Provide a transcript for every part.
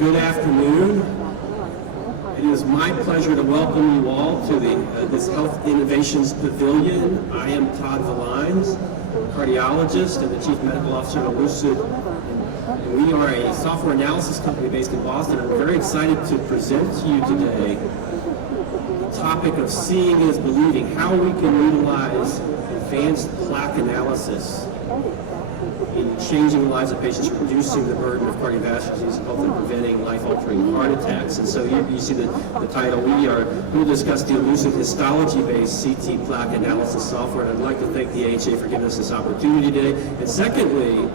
Good afternoon. It is my pleasure to welcome you all to this Health Innovations Pavilion. I am Todd Villines, cardiologist and the Chief Medical Officer at Elucid. And we are a software analysis company based in Boston. I'm very excited to present to you today the topic of seeing is believing, how we can utilize advanced plaque analysis in changing the lives of patients, reducing the burden of cardiovascular disease, and hopefully preventing life-altering heart attacks. And so you see the title. We'll discuss the Elucid histology-based CT plaque analysis software. And I'd like to thank the AHA for giving us this opportunity today. And secondly,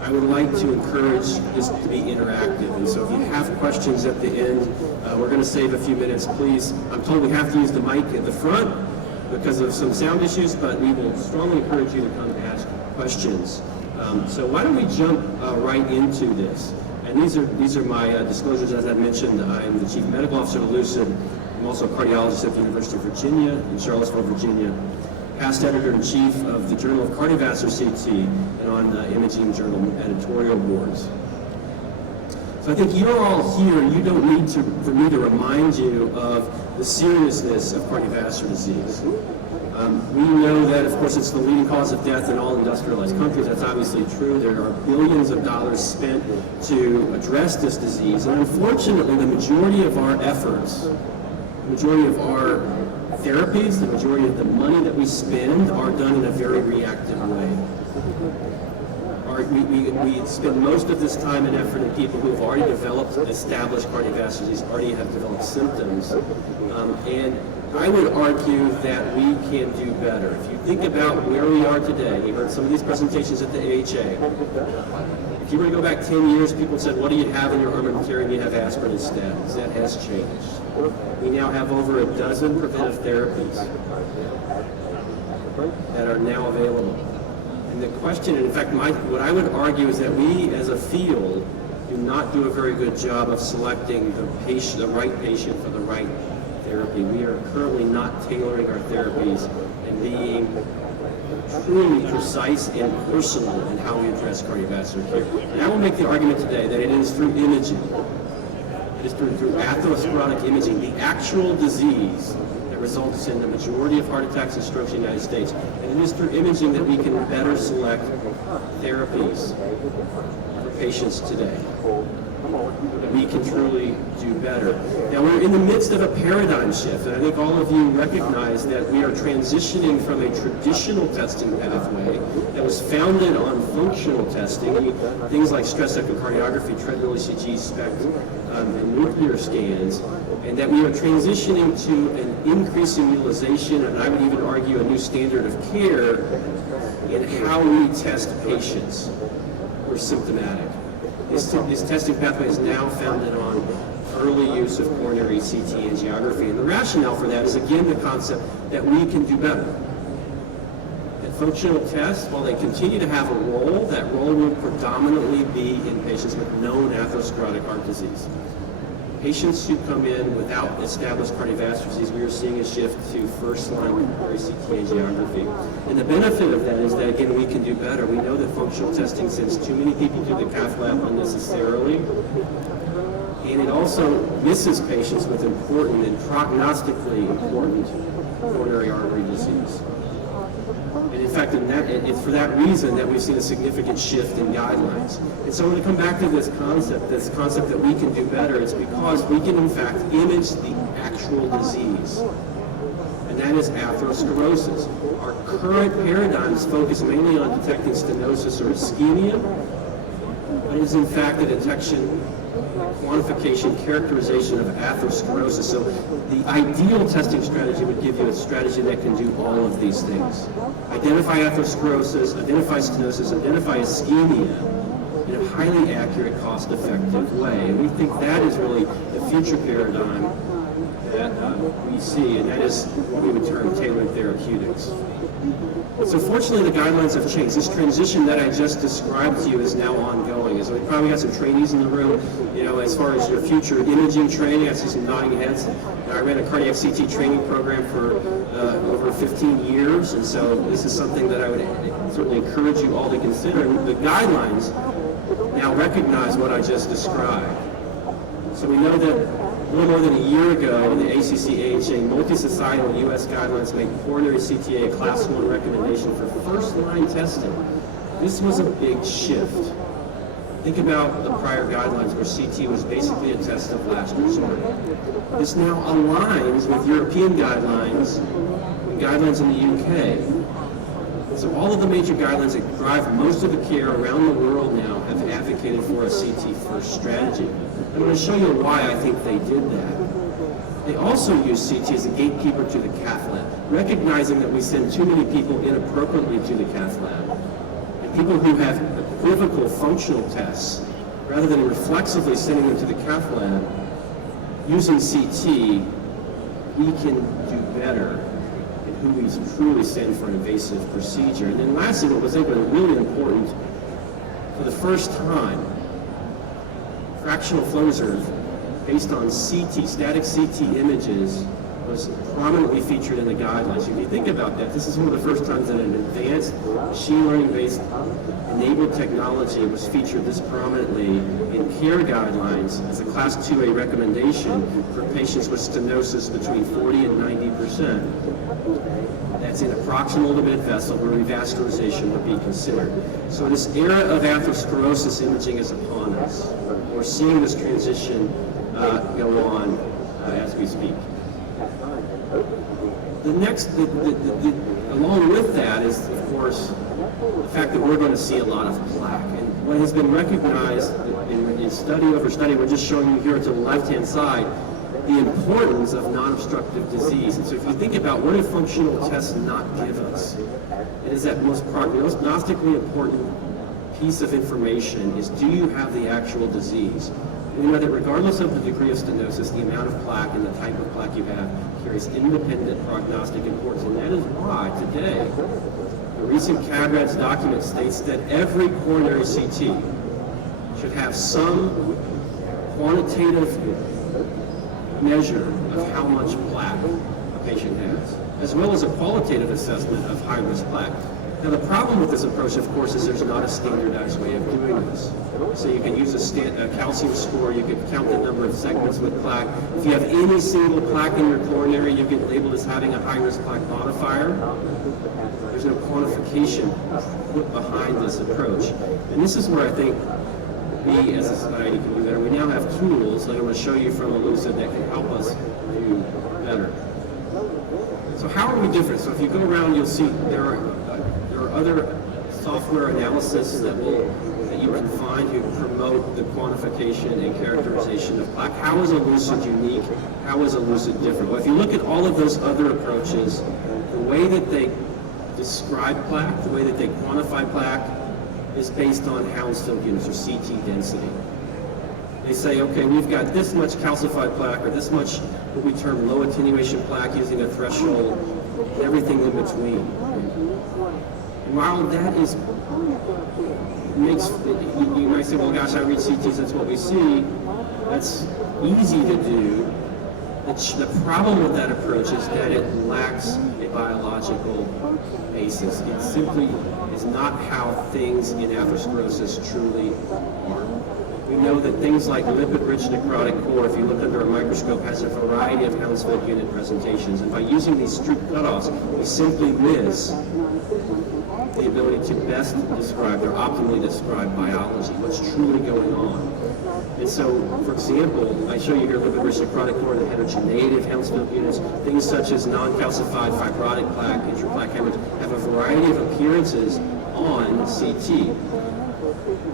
I would like to encourage this to be interactive. And so if you have questions at the end, we're going to save a few minutes, please. I'm told we have to use the mic at the front because of some sound issues, but we will strongly encourage you to come ask questions. So why don't we jump right into this? And these are my disclosures. As I mentioned, I am the Chief Medical Officer of Elucid. I'm also a cardiologist at the University of Virginia in Charlottesville, Virginia. Past editor-in-chief of the Journal of Cardiovascular CT and on Imaging Journal editorial boards. So I think you're all here. You don't need for me to remind you of the seriousness of cardiovascular disease. We know that, of course, it's the leading cause of death in all industrialized countries. That's obviously true. There are billions of dollars spent to address this disease. And unfortunately, the majority of our efforts, the majority of our therapies, the majority of the money that we spend are done in a very reactive way. We spend most of this time and effort in people who have already developed established cardiovascular disease, already have developed symptoms. And I would argue that we can do better. If you think about where we are today, you heard some of these presentations at the AHA. If you were to go back 10 years, people said, what do you have in your armamentarium? You have aspirin and statins. That has changed. We now have over a dozen preventive therapies that are now available. And the question, and in fact, what I would argue is that we as a field do not do a very good job of selecting the right patient for the right therapy. We are currently not tailoring our therapies and being truly precise and personal in how we address cardiovascular care. And I will make the argument today that it is through imaging. It is through atherosclerotic imaging, the actual disease that results in the majority of heart attacks and strokes in the United States. And it is through imaging that we can better select therapies for patients today. That we can truly do better. Now we're in the midst of a paradigm shift, and I think all of you recognize that we are transitioning from a traditional testing pathway that was founded on functional testing, things like stress echocardiography, treadmill ECG, SPECT, and nuclear scans, and that we are transitioning to an increasing utilization, and I would even argue a new standard of care in how we test patients who are symptomatic. This testing pathway is now founded on early use of coronary CT angiography. And the rationale for that is, again, the concept that we can do better. That functional tests, while they continue to have a role, that role will predominantly be in patients with known atherosclerotic heart disease. Patients who come in without established cardiovascular disease, we are seeing a shift to first-line coronary CT angiography. And the benefit of that is that, again, we can do better. We know that functional testing sends too many people to the cath lab unnecessarily. And it also misses patients with important and prognostically important coronary artery disease. And in fact, it's for that reason that we've seen a significant shift in guidelines. And so when we come back to this concept that we can do better, it's because we can in fact image the actual disease. And that is atherosclerosis. Our current paradigms focus mainly on detecting stenosis or ischemia, but it is in fact the detection, quantification, characterization of atherosclerosis. So the ideal testing strategy would give you a strategy that can do all of these things. Identify atherosclerosis, identify stenosis, identify ischemia in a highly accurate, cost-effective way. And we think that is really the future paradigm that we see, and that is what we would term tailored therapeutics. So fortunately, the guidelines have changed. This transition that I just described to you is now ongoing. So we probably got some trainees in the room, as far as your future imaging training. I see some nodding heads. I ran a cardiac CT training program for over 15 years, and so this is something that I would certainly encourage you all to consider. And the guidelines now recognize what I just described. So we know that a little more than a year ago, the ACC-AHA multi-societal U.S. guidelines made coronary CTA a Class 1 recommendation for first-line testing. This was a big shift. Think about the prior guidelines where CT was basically a test of last resort. This now aligns with European guidelines and guidelines in the UK. So all of the major guidelines that drive most of the care around the world now have advocated for a CT first strategy. I'm going to show you why I think they did that. They also use CT as a gatekeeper to the cath lab, recognizing that we send too many people inappropriately to the cath lab. And people who have equivocal functional tests, rather than reflexively sending them to the cath lab, using CT, we can do better in who we truly send for an invasive procedure. And then lastly, what was really important, for the first time, fractional flow reserve based on CT, static CT images, was prominently featured in the guidelines. If you think about that, this is one of the first times that an advanced machine learning-based enabled technology was featured this prominently in care guidelines as a Class 2A recommendation for patients with stenosis between 40 and 90%. That's in a proximal to mid-vessel where revascularization would be considered. So this era of atherosclerosis imaging is upon us. We're seeing this transition go on as we speak. Along with that is, of course, the fact that we're going to see a lot of plaque. And what has been recognized in study over study, we're just showing you here to the left-hand side, the importance of non-obstructive disease. And so if you think about what do functional tests not give us, it is that most prognostically important piece of information is, do you have the actual disease? We know that regardless of the degree of stenosis, the amount of plaque and the type of plaque you have carries independent prognostic importance. And that is why today, the recent CADRADS document states that every coronary CT should have some quantitative measure of how much plaque a patient has, as well as a qualitative assessment of high-risk plaque. Now, the problem with this approach, of course, is there's not a standardized way of doing this. So you can use a calcium score, you can count the number of segments with plaque. If you have any single plaque in your coronary, you get labeled as having a high-risk plaque modifier. There's no quantification put behind this approach. And this is where I think we as a society can do better. We now have tools that I'm going to show you from Elucid that can help us do better. So how are we different? So if you go around, you'll see there are other software analysis that you can find who promote the quantification and characterization of plaque. How is Elucid unique? How is Elucid different? Well, if you look at all of those other approaches, the way that they describe plaque, the way that they quantify plaque, is based on Hounsfield units, or CT density. They say, okay, we've got this much calcified plaque, or this much what we term low attenuation plaque using a threshold, and everything in between. And while that you might say, well, gosh, I read CTs, that's what we see. That's easy to do. The problem with that approach is that it lacks a biological basis. It simply is not how things in atherosclerosis truly are. We know that things like lipid-rich necrotic core, if you look under a microscope, has a variety of Hounsfield unit presentations. And by using these Stroop cutoffs, we simply miss the ability to best describe, or optimally describe biology, what's truly going on. And so, for example, I show you here lipid-rich necrotic core, the heterogeneity of Hounsfield units, things such as non-calcified fibrotic plaque, intraplaque hemorrhage, have a variety of appearances on CT.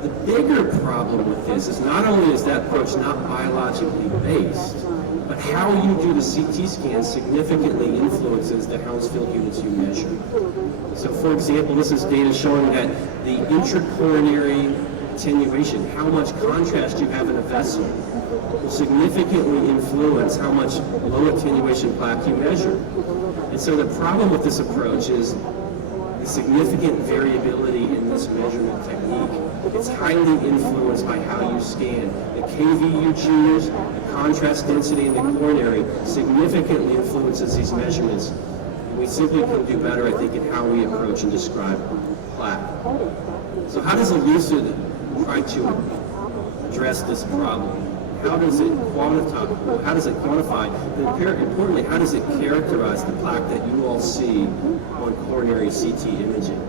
The bigger problem with this is not only is that approach not biologically based, but how you do the CT scan significantly influences the Hounsfield units you measure. So for example, this is data showing that the intracoronary attenuation, how much contrast you have in a vessel, will significantly influence how much low attenuation plaque you measure. And so the problem with this approach is the significant variability in this measurement technique. It's highly influenced by how you scan. The KV you choose, the contrast density in the coronary significantly influences these measurements. And we simply can do better, I think, in how we approach and describe plaque. So how does Elucid try to address this problem? how does it quantify? How does it quantify? And importantly, how does it characterize the plaque that you all see on coronary CT imaging?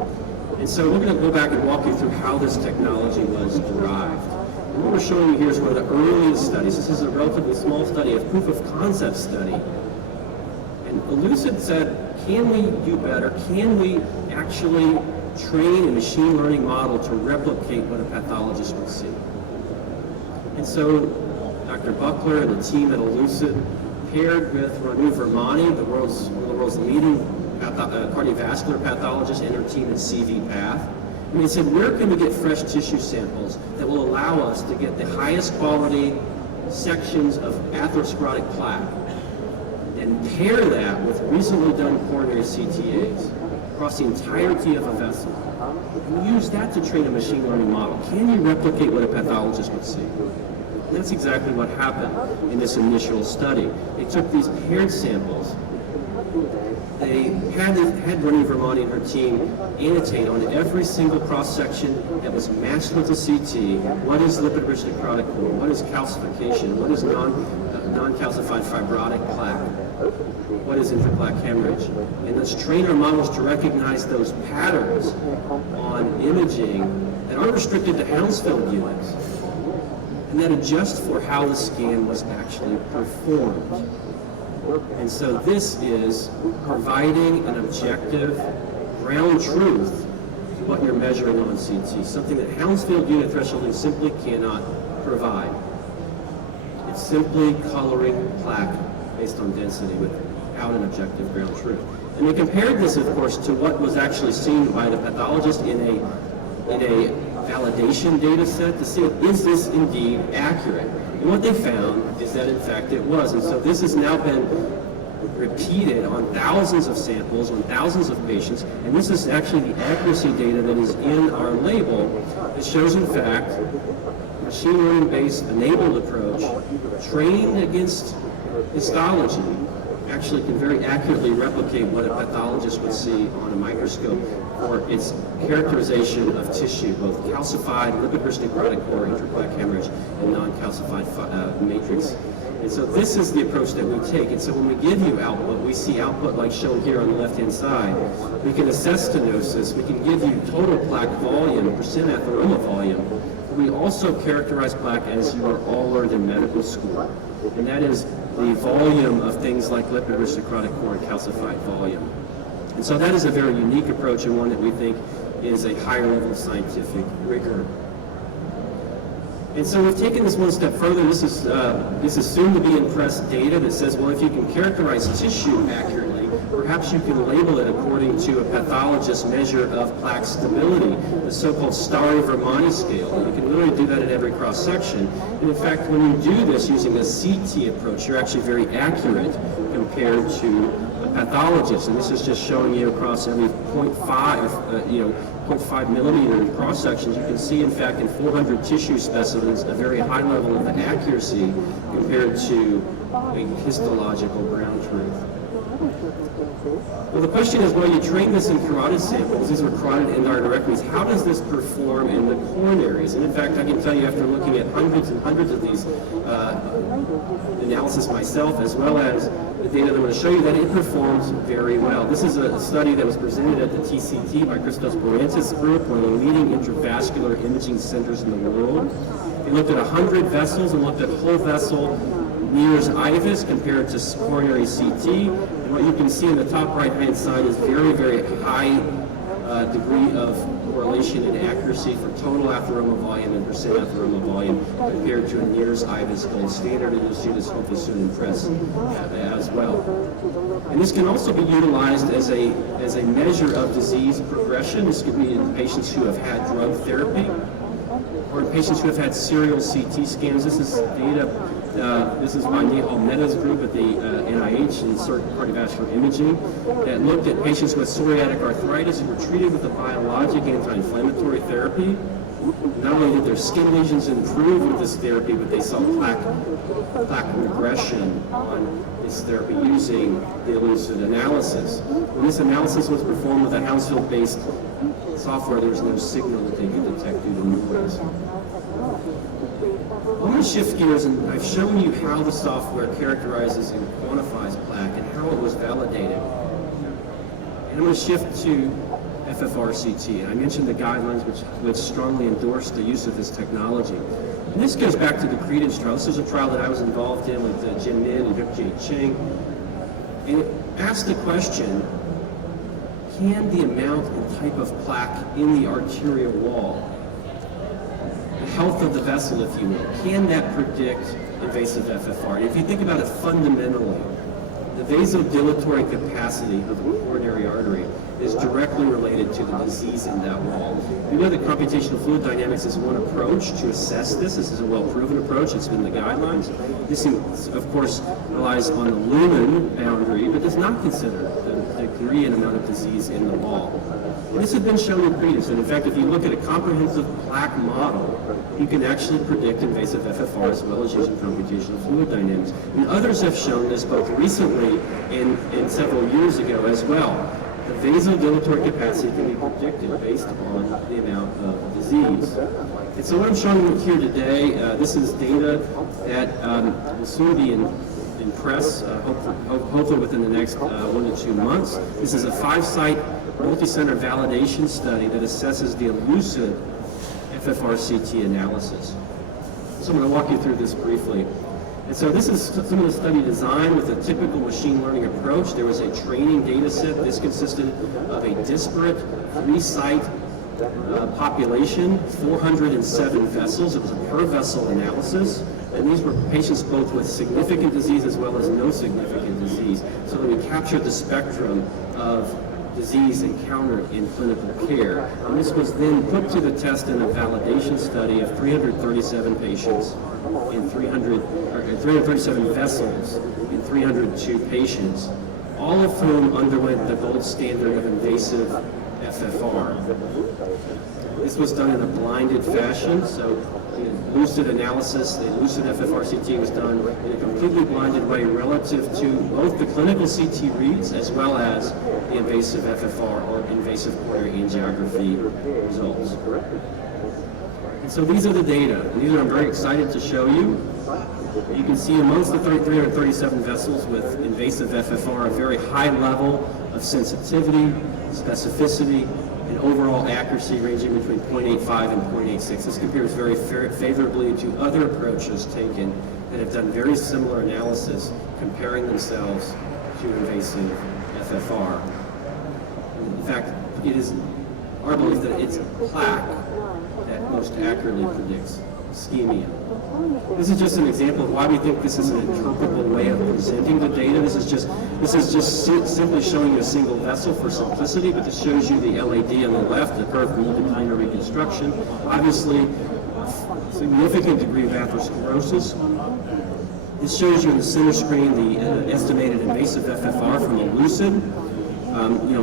And so we're going to go back and walk you through how this technology was derived. And what we're showing you here is one of the earliest studies. This is a relatively small study, a proof of concept study. And Elucid said, can we do better? Can we actually train a machine learning model to replicate what a pathologist would see? And so Dr. Buckler and the team at Elucid paired with Ranu Vermani, one of the world's leading cardiovascular pathologist, and her team at CV Path. And they said, where can we get fresh tissue samples that will allow us to get the highest quality sections of atherosclerotic plaque and pair that with recently done coronary CTAs across the entirety of a vessel, and use that to train a machine learning model? Can you replicate what a pathologist would see? And that's exactly what happened in this initial study. They took these paired samples. They had Renu Vermani and her team annotate on every single cross-section that was matched with a CT, what is lipid-rich necrotic core, what is calcification, what is non-calcified fibrotic plaque, what is intraplaque hemorrhage. And let's train our models to recognize those patterns on imaging that aren't restricted to Hounsfield units, and then adjust for how the scan was actually performed. And so this is providing an objective ground truth to what you're measuring on CT, something that Hounsfield unit thresholding simply cannot provide. It's simply coloring plaque based on density without an objective ground truth. And they compared this, of course, to what was actually seen by the pathologist in a validation data set to see, is this indeed accurate? And what they found is that, in fact, it was. And so this has now been repeated on thousands of samples, on thousands of patients, and this is actually the accuracy data that is in our label that shows, in fact, machine learning-based enabled approach trained against histology actually can very accurately replicate what a pathologist would see on a microscope for its characterization of tissue, both calcified, lipid-rich necrotic core, intraplaque hemorrhage, and non-calcified matrix. And so this is the approach that we take. And so when we give you output, we see output like shown here on the left-hand side. We can assess stenosis. We can give you total plaque volume, percent atheroma volume. We also characterize plaque as you are all learned in medical school. And that is the volume of things like lipid-rich necrotic core and calcified volume. And so that is a very unique approach, and one that we think is a higher level of scientific rigor. And so we've taken this one step further. This is soon to be in press data that says, well, if you can characterize tissue accurately, perhaps you can label it according to a pathologist's measure of plaque stability, the so-called Starry-Vermani scale. And you can literally do that at every cross-section. And in fact, when you do this using a CT approach, you're actually very accurate compared to a pathologist. And this is just showing you across every 0.5 millimeter cross sections. You can see, in fact, in 400 tissue specimens, a very high level of accuracy compared to a histological ground truth. Well, the question is, well, you train this in carotid samples. These are carotid endarterectomies. How does this perform in the coronaries? And in fact, I can tell you, after looking at hundreds and hundreds of these analysis myself, as well as the data that I'm going to show you, that it performs very well. This is a study that was presented at the TCT by Christos Borantis Group, one of the leading intravascular imaging centers in the world. They looked at 100 vessels and looked at whole vessel Mears IVUS compared to coronary CT. And what you can see in the top right-hand side is very, very high degree of correlation and accuracy for total atheroma volume and percent atheroma volume compared to a Mears IVUS gold standard, and you'll see this hopefully soon in press as well. And this can also be utilized as a measure of disease progression. This could be in patients who have had drug therapy, or in patients who have had serial CT scans. This is data. This is by Nihal Mehta's group at the NIH in cardiovascular imaging that looked at patients with psoriatic arthritis who were treated with a biologic anti-inflammatory therapy. Not only did their skin lesions improve with this therapy, but they saw plaque regression on this therapy using the Elucid analysis. When this analysis was performed with a Hounsfield-based software, there was no signal that they could detect due to noise. I'm going to shift gears, and I've shown you how the software characterizes and quantifies plaque and how it was validated. And I'm going to shift to FFRCT. And I mentioned the guidelines which strongly endorse the use of this technology. And this goes back to the Credence trial. This was a trial that I was involved in with Jin Min and Duk Jae Ching. And it asked the question, can the amount and type of plaque in the arterial wall, the health of the vessel, if you will, can that predict invasive FFR? And if you think about it fundamentally, the vasodilatory capacity of the coronary artery is directly related to the disease in that wall. We know that computational fluid dynamics is one approach to assess this. This is a well-proven approach. It's been the guidelines. This, of course, relies on the lumen boundary, but does not consider the degree and amount of disease in the wall. And this has been shown in Credence, and in fact, if you look at a comprehensive plaque model, you can actually predict invasive FFR as well as using computational fluid dynamics. And others have shown this both recently and several years ago as well. The vasodilatory capacity can be predicted based on the amount of disease. And so what I'm showing you here today, this is data that will soon be in press, hopefully within the next 1 to 2 months. This is a 5-site multi-center validation study that assesses the Elucid FFRCT analysis. So I'm going to walk you through this briefly. And so this is some of the study design with a typical machine learning approach. There was a training data set. This consisted of a disparate 3-site population, 407 vessels. It was a per vessel analysis. And these were patients both with significant disease as well as no significant disease. So that we captured the spectrum of disease encountered in clinical care. And this was then put to the test in a validation study of 337 patients in 337 vessels in 302 patients, all of whom underwent the gold standard of invasive FFR. This was done in a blinded fashion, so the Elucid analysis, the Elucid FFRCT was done in a completely blinded way relative to both the clinical CT reads as well as the invasive FFR or invasive coronary angiography results. And so these are the data. And these are I'm very excited to show you. You can see amongst the 337 vessels with invasive FFR a very high level of sensitivity, specificity, and overall accuracy ranging between 0.85 and 0.86. This compares very favorably to other approaches taken that have done very similar analysis comparing themselves to invasive FFR. In fact, it is our belief that it's plaque that most accurately predicts ischemia. This is just an example of why we think this is an interpretable way of presenting the data. This is just simply showing you a single vessel for simplicity, but this shows you the LAD on the left, the curved multiplanar reconstruction. Obviously, a significant degree of atherosclerosis. This shows you in the center screen the estimated invasive FFR from Elucid.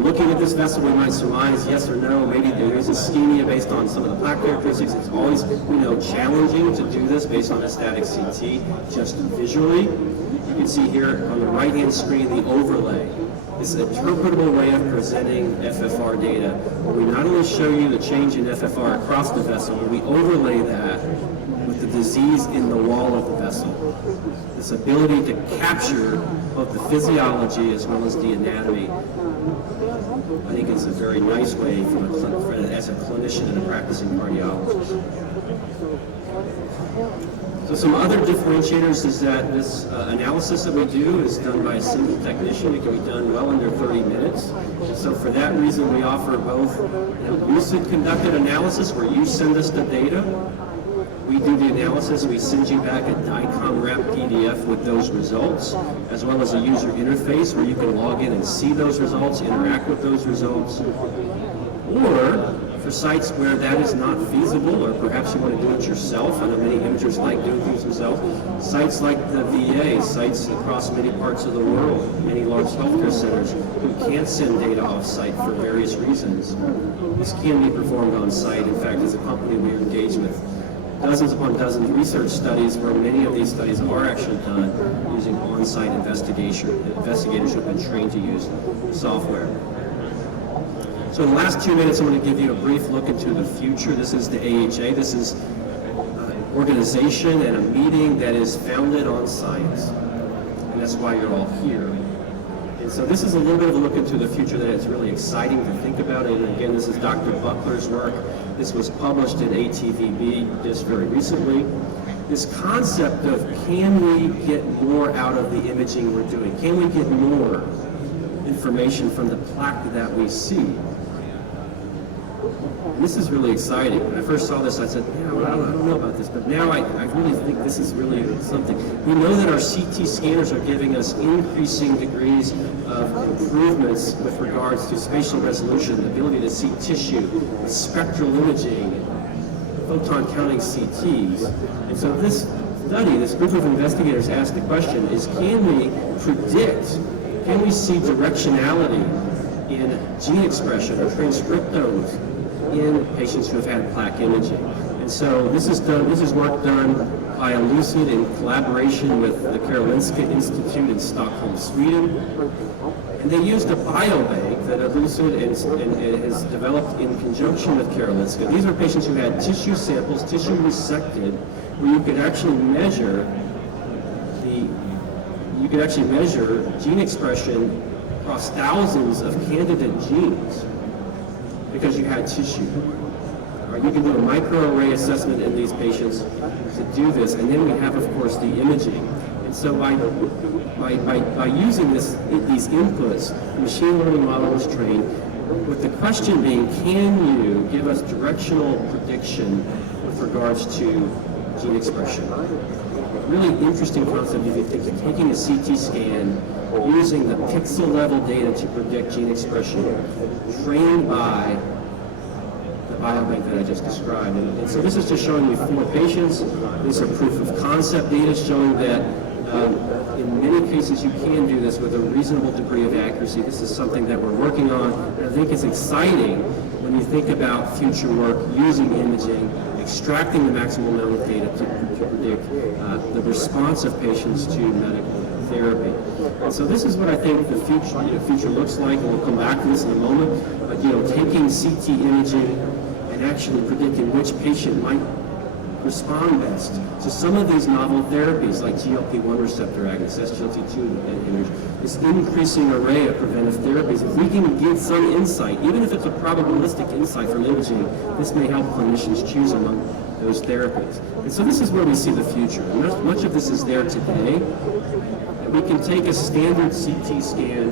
Looking at this vessel, we might surmise yes or no, maybe there is ischemia based on some of the plaque characteristics. It's always, challenging to do this based on a static CT, just visually. You can see here on the right-hand screen the overlay. This is an interpretable way of presenting FFR data, where we not only show you the change in FFR across the vessel, but we overlay that with the disease in the wall of the vessel. This ability to capture both the physiology as well as the anatomy, I think is a very nice way as a clinician and a practicing cardiologist. So some other differentiators is that this analysis that we do is done by a single technician. It can be done well under 30 minutes. So for that reason, we offer both Elucid conducted analysis where you send us the data. We do the analysis, we send you back a DICOM wrap PDF with those results, as well as a user interface where you can log in and see those results, interact with those results. Or for sites where that is not feasible, or perhaps you want to do it yourself, I know many imagers like doing things themselves, sites like the VA, sites across many parts of the world, many large healthcare centers who can't send data off-site for various reasons. This can be performed on-site. In fact, as a company, we are engaged with dozens upon dozens of research studies where many of these studies are actually done using on-site investigators who have been trained to use software. So in the last 2 minutes, I'm going to give you a brief look into the future. This is the AHA. This is organization and a meeting that is founded on science. And that's why you're all here. And so this is a little bit of a look into the future that it's really exciting to think about. And again, this is Dr. Buckler's work. This was published in ATVB just very recently. This concept of, can we get more out of the imaging we're doing? Can we get more information from the plaque that we see? And this is really exciting. When I first saw this, I said, I don't know about this, but now I really think this is really something. We know that our CT scanners are giving us increasing degrees of improvements with regards to spatial resolution, the ability to see tissue, spectral imaging, photon counting CTs. And so this study, this group of investigators asked the question is, can we predict, can we see directionality in gene expression or transcriptomes in patients who have had plaque imaging? And so this is work done by Elucid in collaboration with the Karolinska Institute in Stockholm, Sweden. And they used a biobank that Elucid has developed in conjunction with Karolinska. These are patients who had tissue samples, tissue resected, where you could actually measure gene expression across thousands of candidate genes because you had tissue. Right, you can do a microarray assessment in these patients to do this, and then we have, of course, the imaging. And so by using these inputs, the machine learning model was trained with the question being, can you give us directional prediction with regards to gene expression? Really interesting concept if you think of taking a CT scan, using the pixel level data to predict gene expression, trained by the biobank that I just described. And so this is just showing you 4 patients. These are proof of concept data showing that in many cases you can do this with a reasonable degree of accuracy. This is something that we're working on, and I think it's exciting when you think about future work using imaging, extracting the maximum amount of data to predict the response of patients to medical therapy. And so this is what I think the future looks like, and we'll come back to this in a moment. But taking CT imaging and actually predicting which patient might respond best to some of these novel therapies like GLP-1 receptor agonists, SGLT2 inhibitors, this increasing array of preventive therapies. If we can get some insight, even if it's a probabilistic insight from imaging, this may help clinicians choose among those therapies. And so this is where we see the future. Much of this is there today. And we can take a standard CT scan,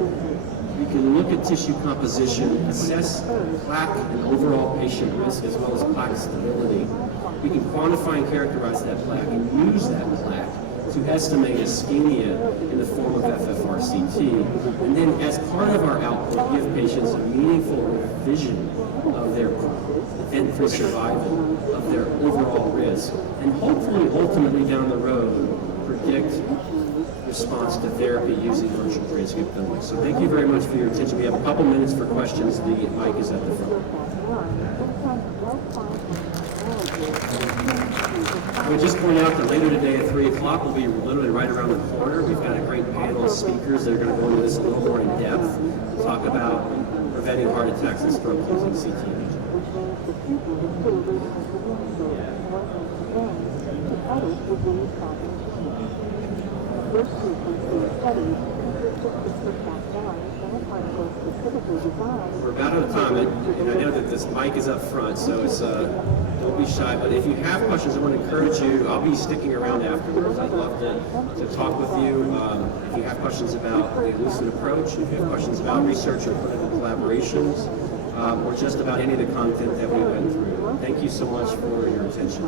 we can look at tissue composition, assess plaque and overall patient risk as well as plaque stability. We can quantify and characterize that plaque and use that plaque to estimate ischemia in the form of FFRCT. And then as part of our output, give patients a meaningful vision of their event-free survival, of their overall risk, and hopefully ultimately down the road predict response to therapy using virtual transcriptomics. So thank you very much for your attention. We have a couple minutes for questions. The mic is at the front. I would just point out that later today at 3 o'clock, we'll be literally right around the corner. We've got a great panel of speakers that are going to go into this a little more in depth and talk about preventing heart attacks and stroke using CT imaging. We're about out of time, and I know that this mic is up front, so it's don't be shy. But if you have questions, I want to encourage you. I'll be sticking around afterwards. I'd love to talk with you. If you have questions about the Elucid approach, if you have questions about research or clinical collaborations, or just about any of the content that we went through. Thank you so much for your attention.